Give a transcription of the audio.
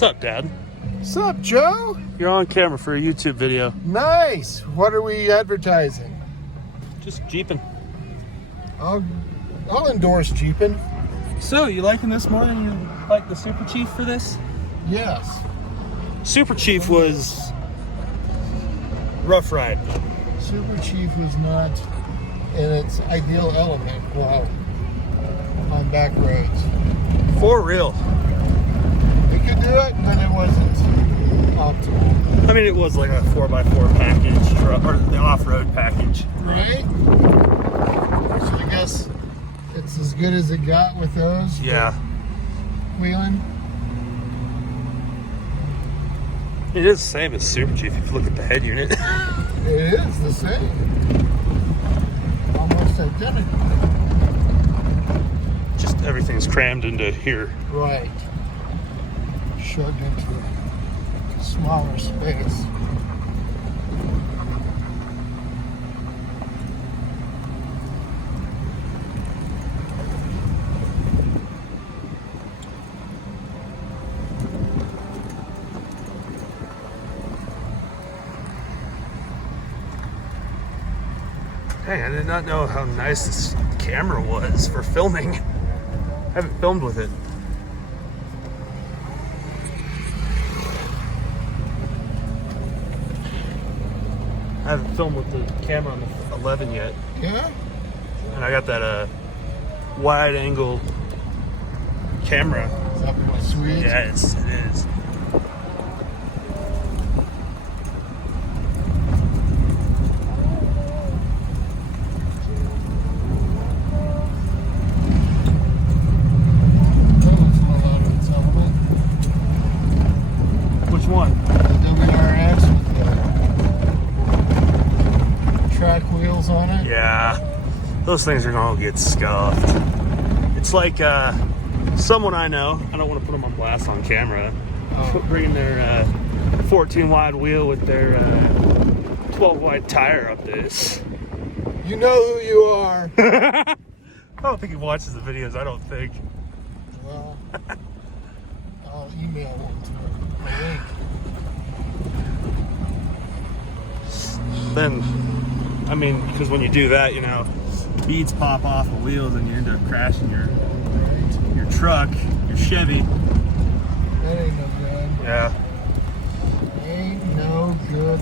What's up, Dad? What's up, Joe? You're on camera for a YouTube video. Nice. What are we advertising? Just jeeping. I'll endorse Jeepin'. So, you liking this more than you like the Super Chief for this? Yes. Super Chief was rough ride. Super Chief was not in its ideal element while on back roads. For real. It could do it, but it wasn't optimal. I mean, it was like a 4x4 package, truck, or the off-road package. Right? So I guess it's as good as it got with those. Yeah. Wheeling. It is the same as Super Chief if you look at the head unit. It is the same. Almost identical. Just everything's crammed into here. Right. Shoved into a smaller space. Hey, I did not know how nice this camera was for filming. I haven't filmed with it. I haven't filmed with the camera on the 11 yet. Yeah? And I got that wide angle camera. Is that what sweet? Yes, it is. Which one? WRX with the track wheels on it. Yeah, those things are gonna get scuffed. It's like someone I know, I don't want to put them on blast on camera, bringing their 14 wide wheel with their 12 wide tire up this. You know who you are. I don't think he watches the videos, I don't think. Well, I'll email one to him. A link. Then, I mean, because when you do that, you know, beads pop off the wheels and you end up crashing your truck, your Chevy. That ain't no good. Yeah. Ain't no good.